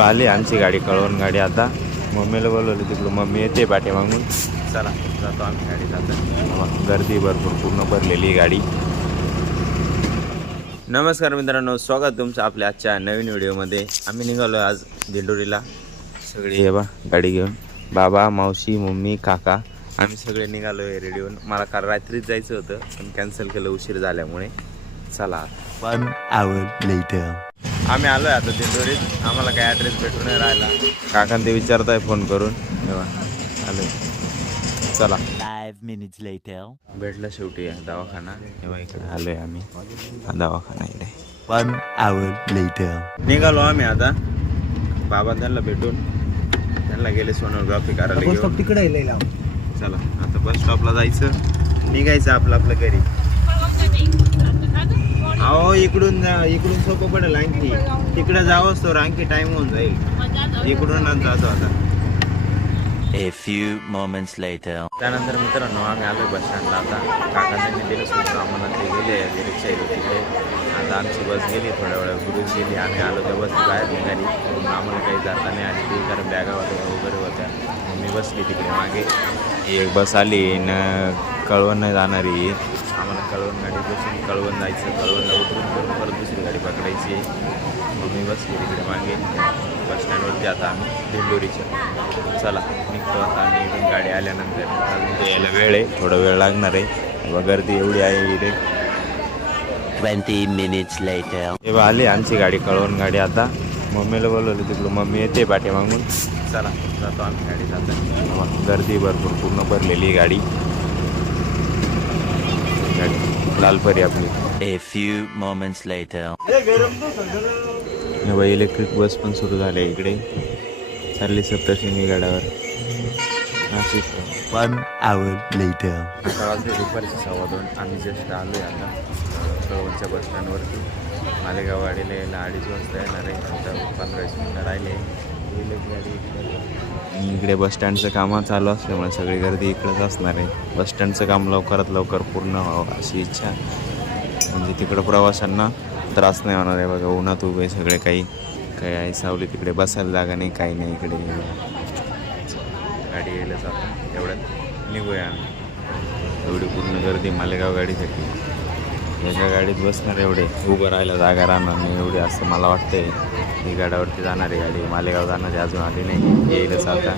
आली आमची गाडी, कळवण गाडी. आता मम्मीला बोलवलं, तिकडून मम्मी येते पाठी मागून. चला जातो आम्ही गाडी जातो. गर्दी भरपूर, पूर्ण भरलेली गाडी. नमस्कार मित्रांनो, स्वागत तुमचं आपल्या आजच्या नवीन व्हिडिओमध्ये. आम्ही निघालो आज दिंडोरीला. सगळे ये बा गाडी घेऊन, बाबा, मावशी, मम्मी, काका, आम्ही सगळे निघालो आहे रेडी होऊन. मला काल रात्रीच जायचं होतं पण कॅन्सल केलं उशीर झाल्यामुळे. चला 1 hour later. आम्ही आलो आहे आता दिंडोरीत. आम्हाला काही ॲड्रेस भेटून नाही राहिला. काकांना ते विचारताय फोन करून. आलो, चला. 5 minutes later. भेटलं शेवटी दवाखाना. तेव्हा इकडे आलो आहे आम्ही, हा दवाखाना इकडे. 1 hour later. निघालो आम्ही आता. बाबा त्यांना भेटून, त्यांना गेले सोनोग्राफी करायला घेऊन. तिकडे चला आता बस स्टॉपला जायचं, निघायचं आपलं आपलं घरी. अहो इकडून सोपं पडेल. आणखी तिकडे जावंच तो आणखी टाइम होऊन जाईल. इकडून जातो आता. A few moments later. त्यानंतर मित्रांनो आम्ही आलो बस स्टँडला. आता काकांनी दिलं सोडून आम्हाला, ते गेले रिक्षा येतो तिकडे. आता आमची बस गेली, थोड्या वेळा गुरुज गेली. आम्ही आलो त्या बस बाहेर निघाली. आम्हाला काही जाता नाही आली ती, कारण बॅगा वगैरे होत्या. मी बसली तिकडे मागे. एक बस आली न, कळवण नाही जाणारी. आम्हाला कळवण गाडी बसून कळवण जायचं. कळवणला उतरून करून परत दुसरी गाडी पकडायची. मग मी बसली तिकडे मागे बस स्टँडवरती. आता आम्ही दिंडोरीच्या. चला निघतो आता आम्ही. इथून गाडी आल्यानंतर अजून यायला वेळ आहे, थोडा वेळ लागणार आहे. गर्दी एवढी आहे इथे. 20 minutes later. तेव्हा आली आमची गाडी, कळवण गाडी. आता मम्मीला बोलवलं, तिकडून मम्मी येते पाठी मागून. चला जातो आम्ही गाडी जातो. गर्दी भरपूर, पूर्ण भरलेली गाडी. लालपरी आपली. A few moments later. Electric bus पण सुरू झाली इकडे. चालली सप्तशृंगी गडावर. नाशिक. 1 hour later. आता वाजले दुपारचे 2:15. आम्ही जस्ट आलो आहे आता कळवणच्या बस स्टँडवरती. मालेगाव गाडीला यायला 2:30 वाजता येणार आहे. आता 15-20 मिनटं राहिले. इकडे बस स्टँडचं कामं चालू असल्यामुळे सगळी गर्दी इकडंच असणार आहे. बस स्टँडचं काम लवकरात लवकर पूर्ण व्हावं अशी इच्छा. म्हणजे तिकडं प्रवाशांना त्रास नाही होणार आहे. बघा उन्हात उभे सगळे, काही आहे सावली, तिकडे बसायला जागा नाही, काही नाही. इकडे गाडी यायला जातो. एवढ्यात निघूया आम्ही. एवढी पूर्ण गर्दी मालेगाव गाडीसाठी. एका गाडीत बसणार एवढे, उभं राहायला जागा राहणार नाही एवढी, असं मला वाटतंय. ही गाड्यावरती जाणारी गाडी मालेगाव जाणारी अजून आली नाही, येईलच आता.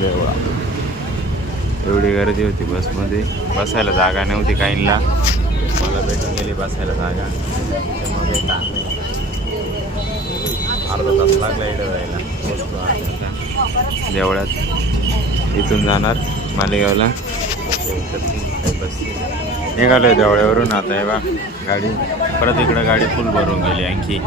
देवा एवढी गर्दी होती बसमध्ये, बसायला जागा नव्हती काहींना. मला भेटून गेली बसायला जागा. त्यामुळे अर्धा तास लागला इकडे जायला. देवळात इथून जाणार मालेगावला. बस निघालो आहे देवळ्यावरून. आता आहे बा गाडी परत इकडं गाडी फुल भरून गेली आणखी.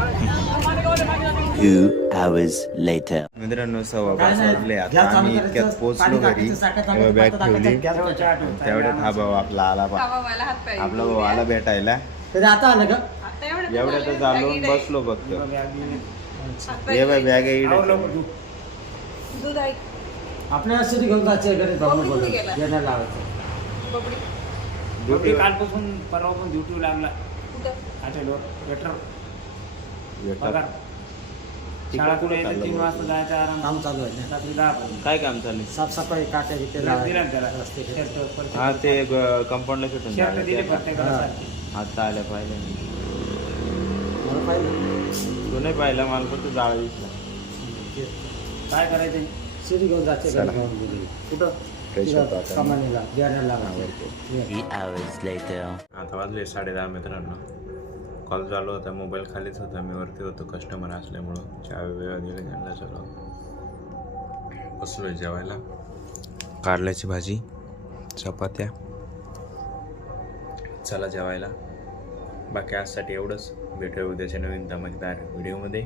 2 hours later. मित्रांनो 5:15 वाजले. आता आम्ही इतक्यात पोहोचलो घरी. तेव्हा बॅग ठेवली. तेवढ्यात हा भाऊ आपला आला. आपला भाऊ आला भेटायला. एवढ्यातच आलो बसलो फक्त. ये बाय बॅग आहे आपल्या सिटी घेऊन जायचं घरी. येणार लावायचं. ड्युटी कालपासून परवा पण ड्युटी लागला. वेटर शाळा तुला येते 3 वाजता जायचं. आराम काम चालू आहे. रात्री 10 काय काम चालू? साफसफाई काट्या तिथे हा ते कंपाऊंडला सुटून आता आल्या पाहिजे. मला पाहिजे तू नाही पाहिला, मला फक्त जाळा दिसला. काय करायचं? सिटी घेऊन जायचं. कुठं? कमानीला बियाण्याला. 3 hours later. आता वाजले 10:30 मित्रांनो. कॉल चालू होता, मोबाईल खालीच होता. मी वरती होतो कस्टमर असल्यामुळं. चावी वेळा दिली त्यांना. चलो बसलोय जेवायला. कारल्याची भाजी, चपात्या. चला जेवायला. बाकी आजसाठी एवढंच. भेटूया उद्याच्या नवीन धमाकेदार व्हिडिओमध्ये.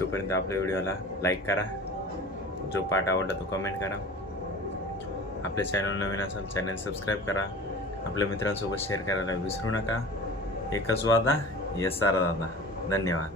तोपर्यंत आपल्या व्हिडिओला लाईक करा. जो पार्ट आवडला तो कमेंट करा. आपल्या चॅनल नवीन असाल चॅनल सबस्क्राईब करा. आपल्या मित्रांसोबत शेअर करायला विसरू नका. एकच वादा, येस सारा दादा. धन्यवाद.